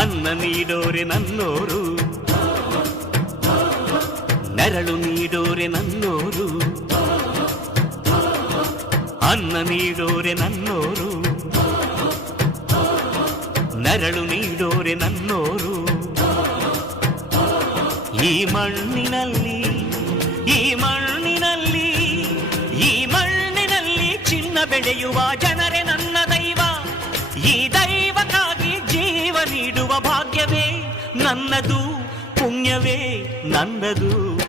ಅನ್ನ ನೀಡೋರೆ ನನ್ನೋರು, ನೆರಳು ನೀಡೋರೆ ನನ್ನೋರು. ಅನ್ನ ನೀಡೋರೆ ನನ್ನೋರು, ನೆರಳು ನೀಡೋರೆ ನನ್ನೋರು. ಈ ಮಣ್ಣಿನಲ್ಲಿ ಈ ಮಣ್ಣಿನಲ್ಲಿ ಈ ಮಣ್ಣಿನಲ್ಲಿ ಚಿನ್ನ ಬೆಳೆಯುವ ಜನರೇ ನನ್ನ ದೈವ. ಈ ದೈವಕ್ಕಾಗಿ ಜೀವ ನೀಡುವ ಭಾಗ್ಯವೇ ನನ್ನದು, ಪುಣ್ಯವೇ ನನ್ನದು.